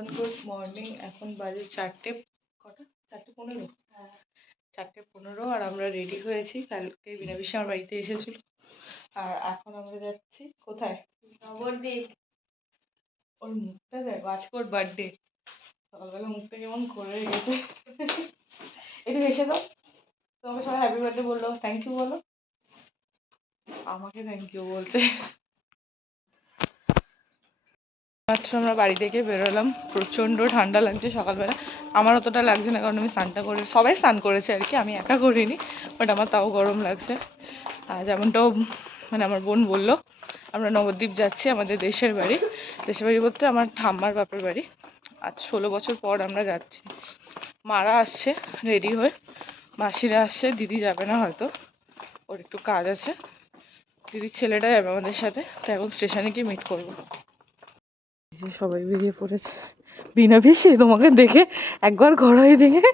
এখন good morning এখন বাজে চারটে কটা? চারটে পনেরো? চারটে পনেরো আর আমরা রেডি হয়েছি। কালকে বিনা বিশ্বে আমার বাড়িতে এসেছিল। আর এখন আমরা যাচ্ছি কোথায়? নবদ্বীপ। ওর মুখটা দেখো আজকে ওর বার্থডে সকালবেলা মুখটা কেমন করে রেখেছে একটু হেসে দাও। তোমাকে সবাই হ্যাপি বার্থডে বলল। থ্যাংক ইউ বলো। আমাকে থ্যাংক ইউ বলছে। মাত্র আমরা বাড়ি থেকে বেরোলাম। প্রচণ্ড ঠান্ডা লাগছে সকালবেলা। আমার অতটা লাগছে না, কারণ আমি স্নানটা করে সবাই স্নান করেছে আর কি, আমি একা করিনি বাট আমার তাও গরম লাগছে। আর যেমনটাও মানে আমার বোন বলল, আমরা নবদ্বীপ যাচ্ছি, আমাদের দেশের বাড়ি। দেশের বাড়ি বলতে আমার ঠাম্মার বাপের বাড়ি। আজ ষোলো বছর পর আমরা যাচ্ছি। মারা আসছে রেডি হয়ে। মাসিরা আসছে, দিদি যাবে না হয়তো। ওর একটু কাজ আছে। দিদির ছেলেটা যাবে আমাদের সাথে, তো এখন স্টেশনে গিয়ে মিট করব। যে সবাই বেরিয়ে পড়েছে। বিনা বেশি তোমাকে দেখে একবার ঘর দেখে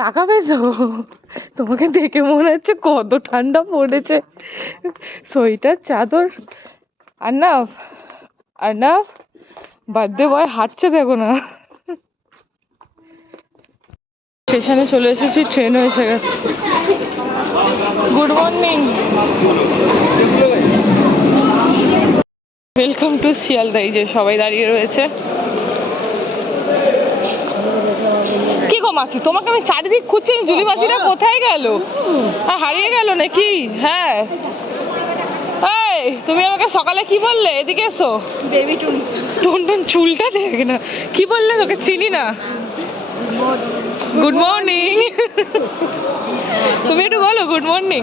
তাকাবে তো। তোমাকে দেখে মনে হচ্ছে কত ঠান্ডা পড়েছে। সোয়েটার, চাদর আর না আর না বার্থডে বয় হাঁটছে দেখো না। স্টেশনে চলে এসেছি, ট্রেনও এসে গেছে। Good morning. Welcome to Sealdah এই যে সবাই দাঁড়িয়ে রয়েছে। কি গো মাসি তোমাকে আমি চারিদিক খুঁজছি জুলি মাসিটা কোথায় গেল? হারিয়ে গেল নাকি? হ্যাঁ। এই তুমি আমাকে সকালে কি বললে? এদিকে এসো। বেবি টুন। টুন টুন চুলটা দেখ না। কি বললে? তোকে চিনি না? গুড মর্নিং তুমি একটু বলো গুড মর্নিং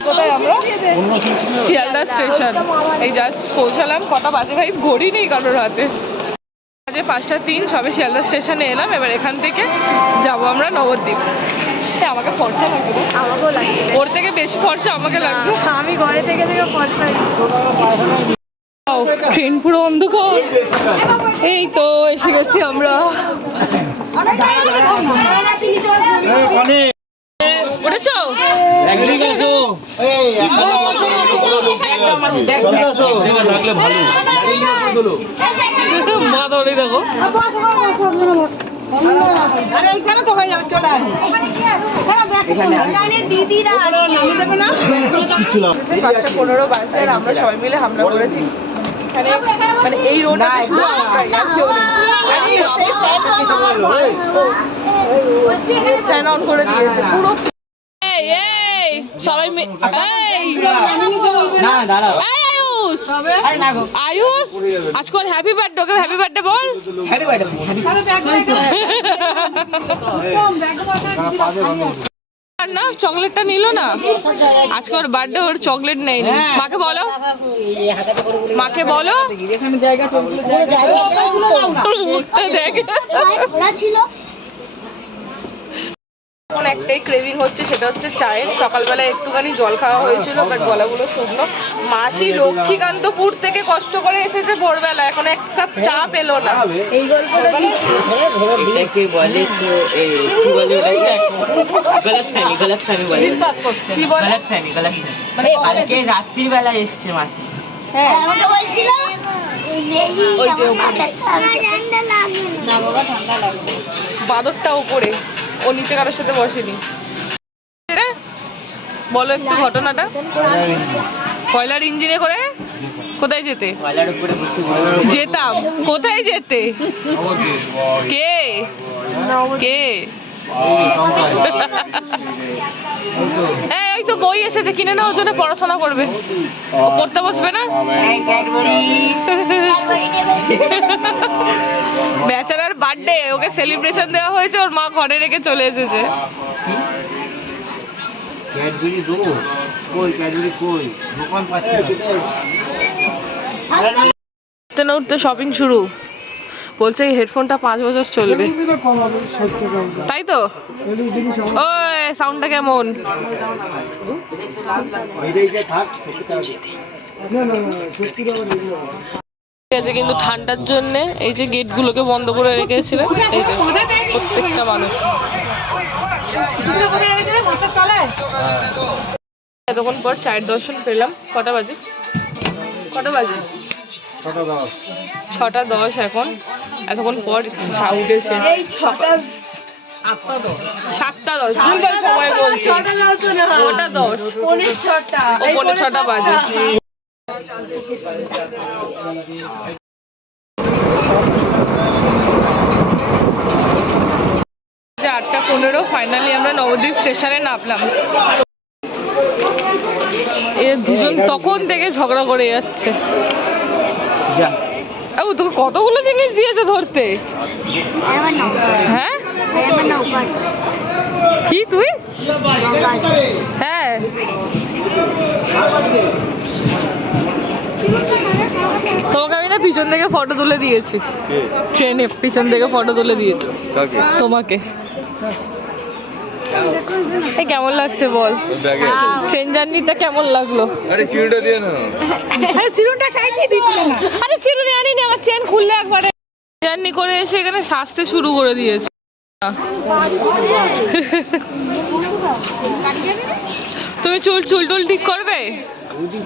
কোথায় আমরা? শিয়ালদা স্টেশন। এই জাস্ট পৌঁছালাম কটা বাজে ভাই? ঘড়ি নেই কারোর হাতে। বাজে পাঁচটা তিন সবে শিয়ালদা স্টেশনে এলাম এবার এখান থেকে যাব আমরা নবদ্বীপ। এ, আমাকে ফর্সা লাগবে আমাকেও লাগছে। ওর থেকে বেশি ফর্সা আমাকে লাগবে। আমি ঘরে থেকে থেকে ফর্সাই ট্রেন পুরো অন্ধকার। এই তো এসে গেছি আমরা। উঠেছো? মা ধরে দেখো পনেরো বাজে আমরা সবাই মিলে হামলা করেছি এখানে মানে এই রোডটা ফ্যান অন করে দিয়েছে। পুরো সবাই মি- এই এই আয়ুষ আয়ুষ আজকে ওর হ্যাপি বার্থডে ওকে হ্যাপি বার্থডে বল না চকলেটটা নিল না আজকে ওর বার্থডে ওর চকলেট নেয়নি মাকে বলো মাকে বলো দেখ এখন একটাই ক্রেভিং হচ্ছে সেটা হচ্ছে চায়ের। সকালবেলা একটুখানি জল খাওয়া হয়েছিল বাট গলাগুলো শুকনো। মাসি লক্ষ্মীকান্তপুর থেকে কষ্ট করে এসেছে ভোরবেলা এখন এক কাপ চা পেল না। এই গল্পটা বলে। তো গলত ফ্যামি মানে কালকে রাত্রির এসছে মাসি। হ্যাঁ। আমাকে বলছিল ওই যে ঠান্ডা লাগবে না বাবা ঠান্ডা লাগবে বাদরটা উপরে। ও নিচে কারোর সাথে বসেনি। বলো একটু ঘটনাটা। কয়লার ইঞ্জিনে করে কোথায় যেতে? যেতাম। কোথায় যেতে? কে? কে? এই ওই তো বই এসেছে কিনে না ওর জন্য পড়াশোনা করবে। পড়তে বসবে না? বেচারার বার্থডে ওকে সেলিব্রেশন দেওয়া হয়েছে ওর মা ঘরে রেখে চলে এসেছে। ক্যাডবেরি দেবো। কই ক্যাডবেরি কই? দোকান পাচ্ছি না। উঠতে না উঠতে শপিং শুরু। বলছে এই হেডফোনটা পাঁচ বছর চলবে। তাই তো? ও সাউন্ডটা কেমন? আছে কিন্তু ঠান্ডার জন্য এই যে গেটগুলোকে বন্ধ করে রেখেছিলেন এই যে প্রত্যেকটা মানুষ। এতক্ষণ পর চায়ের দর্শন পেলাম কটা বাজে? কটা বাজে? ছটা দশ এখন। এতক্ষণ পর উঠেছে। সাতটা দশ। ভুলভাল সময় বলছে। ওটা দশ ও এই পৌনে ছটা বাজে। আটটা পনেরো ফাইনালি আমরা নবদ্বীপ স্টেশনে নামলাম। এ দুজন তখন থেকে ঝগড়া করে যাচ্ছে। যা। ও তোকে কতগুলো জিনিস দিয়েছে ধরতে? হ্যাঁ? কি তুই? হ্যাঁ। তোমাকে আমি না পিছন থেকে ফটো তুলে দিয়েছি। ট্রেনে পিছন থেকে ফটো তুলে দিয়েছি। তোমাকে। এই কেমন লাগছে বল? ট্রেন জার্নিটা কেমন লাগল? আরে চিড়িটা দিয়ে না আরে চিরুনটা চাইছি দিচ্ছে না। আরে চিরুনি আনিনি আমার চেন খুললে একবারে। জার্নি করে এসে এখানে সাজতে শুরু করে দিয়েছে। তুমি চুল চুল টুল ঠিক করবে?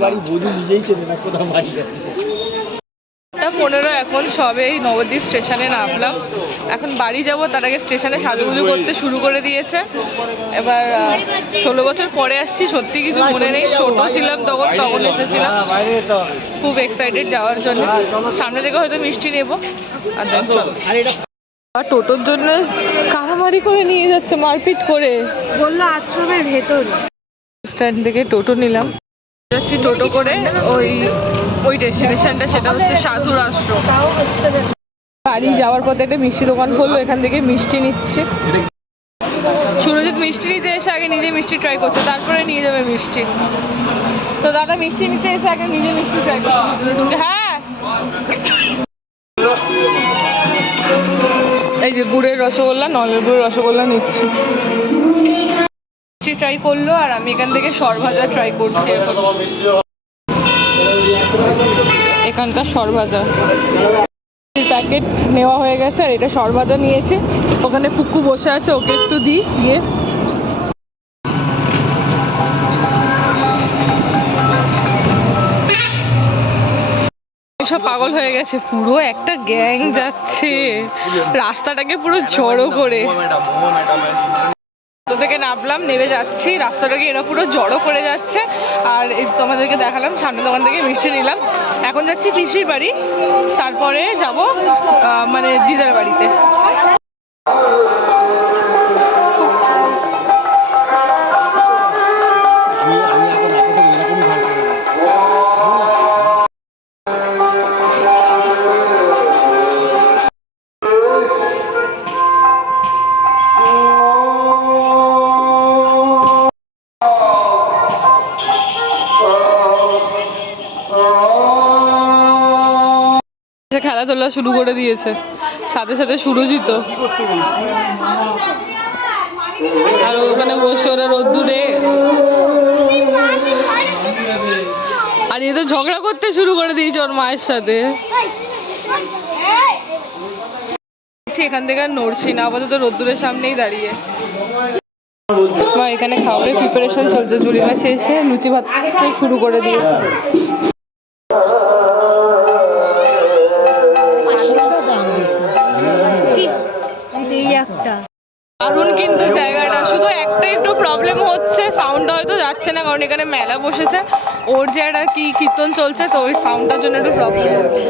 বাড়ি নিজেই চেনে না কোথাও বাড়ি যাচ্ছে। আটটা পনেরো এখন সবে নবদ্বীপ স্টেশনে নামলাম। এখন বাড়ি যাব তার আগে স্টেশনে সাজুগুজু করতে শুরু করে দিয়েছে। এবার ষোলো বছর পরে আসছি সত্যি কিছু মনে নেই। ছোট ছিলাম তখন তখন এসেছিলাম। খুব এক্সাইটেড যাওয়ার জন্য। সামনে থেকে হয়তো মিষ্টি নেব। আর দেন চলো। টোটোর জন্য কারামারি করে নিয়ে যাচ্ছে মারপিট করে। বলল আশ্রমের ভেতর। স্ট্যান্ড থেকে টোটো নিলাম। যাচ্ছি টোটো করে ওই ওই ডেস্টিনেশনটা সেটা হচ্ছে সাধুর আশ্রম বাড়ি যাওয়ার পথে একটা মিষ্টি দোকান খুললো এখান থেকে মিষ্টি নিচ্ছে। সুরজিৎ মিষ্টি নিতে এসে আগে নিজে মিষ্টি ট্রাই করছে তারপরে নিয়ে যাবে মিষ্টি। তো দাদা মিষ্টি নিতে এসে আগে নিজে মিষ্টি ট্রাই করছে। হ্যাঁ। এই যে গুড়ের রসগোল্লা নলের গুড়ের রসগোল্লা নিচ্ছি। মিষ্টি ট্রাই করল আর আমি এখান থেকে সরভাজা ট্রাই করছি এখন। এখানকার সরভাজা প্যাকেট নেওয়া হয়ে গেছে আর এটা সরভাজা নিয়েছে। ওখানে পুকু বসে আছে, ওকে একটু দিই দিয়ে এসব পাগল হয়ে গেছে, পুরো একটা গ্যাং যাচ্ছে। রাস্তাটাকে পুরো জড়ো করে। থেকে নামলাম, নেমে যাচ্ছি। রাস্তাটাকে এরা পুরো জড়ো করে যাচ্ছে। আর তোমাদেরকে দেখালাম সামনে দোকান থেকে মিষ্টি নিলাম। এখন যাচ্ছি পিসির বাড়ি। তারপরে যাব মানে দিদার বাড়িতে। খেলাধুলা শুরু করে দিয়েছে। সাথে সাথে শুরু সুরজিত আর ওখানে বসে ওরা রোদ্দুরে। আর এ তো ঝগড়া করতে শুরু করে দিয়েছে ওর মায়ের সাথে। এখান থেকে আর নড়ছি না, আপাতত রোদ্দুরের সামনেই দাঁড়িয়ে। মা, এখানে খাবারের প্রিপারেশন চলছে জুড়ি মাসে এসে লুচি ভাত শুরু করে দিয়েছে। দারুণ কিন্তু জায়গাটা। শুধু একটা একটু প্রবলেম হচ্ছে সাউন্ডটা হয়তো যাচ্ছে না, কারণ এখানে মেলা বসেছে। ওর যে একটা কি কীর্তন চলছে, তো ওই সাউন্ডটার জন্য একটু প্রবলেম হচ্ছে।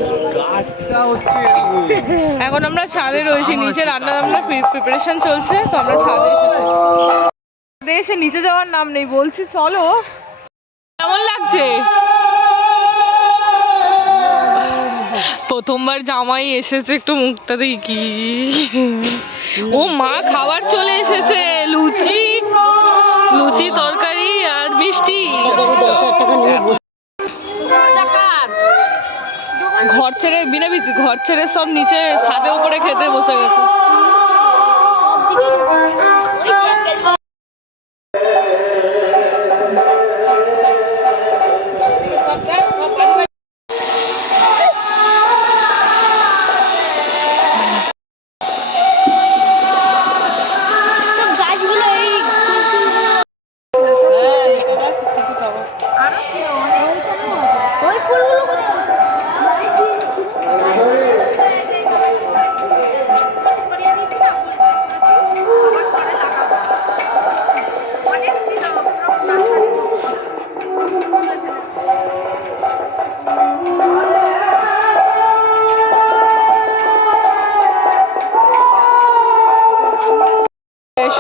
এখন আমরা ছাদে রয়েছি, নিচে রান্না বান্না প্রিপারেশন চলছে, তো আমরা ছাদে এসেছি। ছাদে এসে নিচে যাওয়ার নাম নেই, বলছি চলো। কেমন লাগছে? প্রথমবার জামাই এসেছে, একটু মুখটা দেখি। ও মা, খাবার চলে এসেছে, লুচি। লুচি তরকারি আর মিষ্টি। ঘর ছেড়ে, বিনা বিচি ঘর ছেড়ে সব নিচে ছাদে উপরে খেতে বসে গেছে।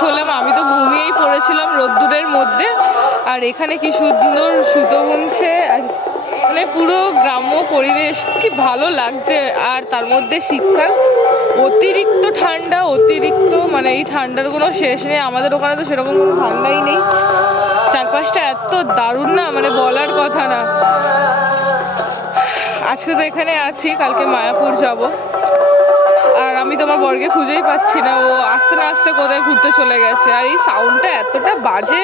হলাম, আমি তো ঘুমিয়েই পড়েছিলাম রোদ্দুরের মধ্যে। আর এখানে কি সুন্দর সুতো বুনছে, আর মানে পুরো গ্রাম্য পরিবেশ, কি ভালো লাগছে। আর তার মধ্যে শীতকাল, অতিরিক্ত ঠান্ডা, অতিরিক্ত মানে এই ঠান্ডার কোনো শেষ নেই। আমাদের ওখানে তো সেরকম কোনো ঠান্ডাই নেই। চারপাশটা এত দারুণ না মানে বলার কথা না। আজকে তো এখানে আছি, কালকে মায়াপুর যাব। আমি তোমার বর্গে খুঁজেই পাচ্ছি না। ও আস্তে না আস্তে কোথায় ঘুরতে চলে গেছে। আর এই সাউন্ডটা এতটা বাজে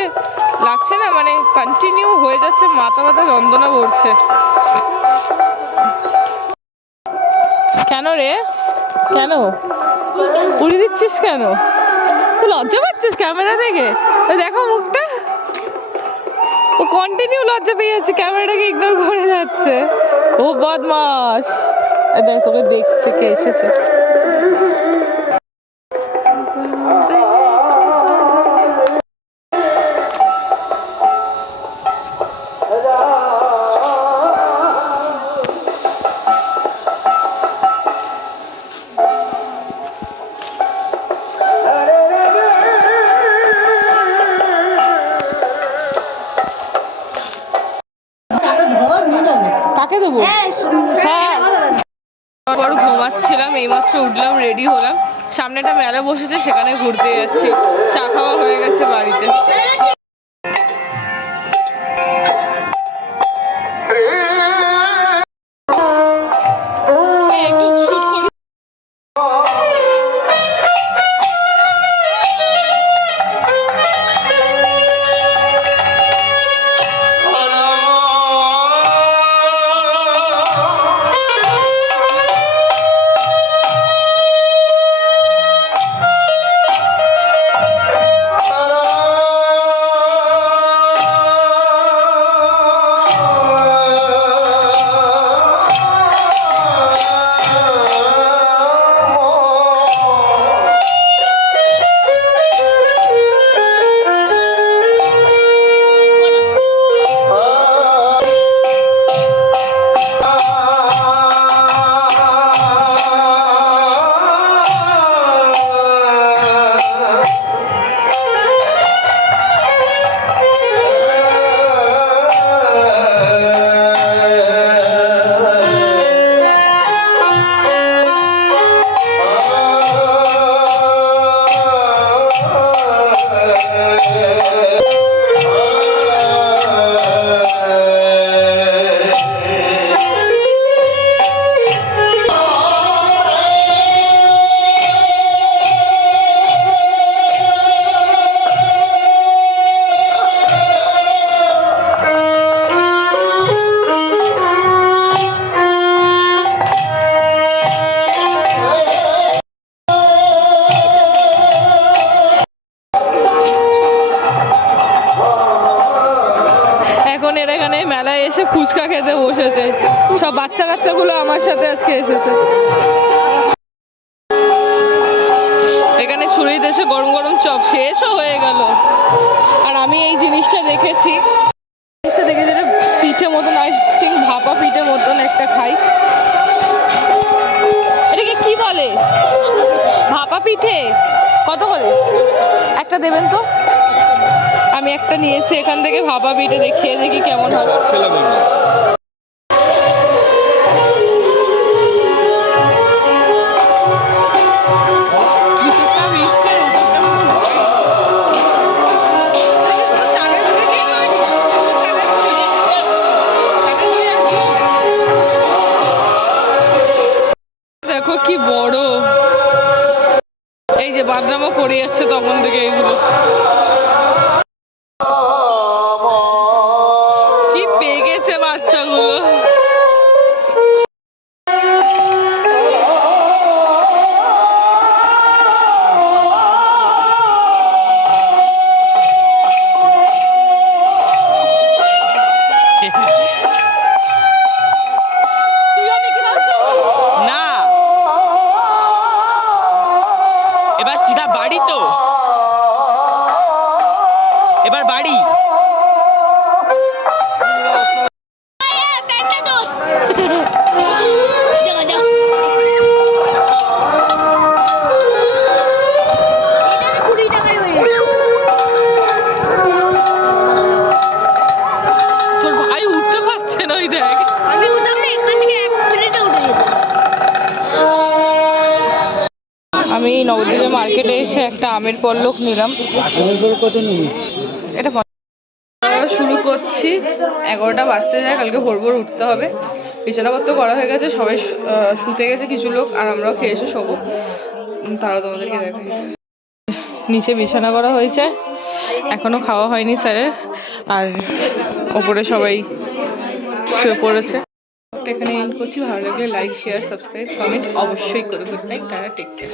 লাগছে না? মানে কন্টিনিউ হয়ে যাচ্ছে, মাথা মাথা যন্ত্রণা করছে কেন রে? কেন? উড়ি দিচ্ছিস কেন? তুই লজ্জা পাচ্ছিস ক্যামেরা থেকে দেখো মুখটা। ও কন্টিনিউ লজ্জা পেয়ে যাচ্ছে, ক্যামেরাটাকে ইগনোর করে যাচ্ছে। ও বদমাস দেখ, তোকে দেখছে, কে এসেছে। কাকে দেবো? হ্যাঁ বড় ঘুমাচ্ছিলাম এইমাত্র উঠলাম রেডি হলাম। সামনে একটা মেলা বসেছে সেখানে ঘুরতে যাচ্ছি। চা খাওয়া হয়ে গেছে বাড়িতে। এখন এখানে মেলায় এসে ফুচকা খেতে বসেছে। সব বাচ্চা কাচ্চাগুলো আমার সাথে আজকে এসেছে। এখানে সুরিত এসে গরম গরম চপ শেষও হয়ে গেল। আর আমি এই জিনিসটা দেখেছি। জিনিসটা দেখে যেটা পিঠে মতন আই থিঙ্ক ভাপা পিঠে মতন একটা খাই। এটাকে কি বলে? ভাপা পিঠে? কত করে? একটা দেবেন তো? আমি একটা নিয়েছি এখান থেকে ভাবা পিঠে দেখিয়ে দেখি কেমন কি? দেখো কি বড়। এই যে বাদরামও করে যাচ্ছে তখন থেকে এইগুলো। সিধা বাড়ি তো। এবার বাড়ি। মার্কেটে এসে একটা আমের পল্লক নিলাম। এটা শুরু করছি। এগারোটা বাজতে যায়, কালকে ভোর ভোর উঠতে হবে। বিছানাপত্র করা হয়ে গেছে, সবাই শুতে গেছে কিছু লোক, আর আমরাও খেয়ে এসে শোবো। তারাও তোমাদেরকে দেখাই নিচে বিছানা করা হয়েছে। এখনও খাওয়া হয়নি স্যারের, আর ওপরে সবাই শুয়ে পড়েছে। এখানে করছি। ভালো লাগলে লাইক শেয়ার সাবস্ক্রাইব কমেন্ট অবশ্যই করে। Good night tata take care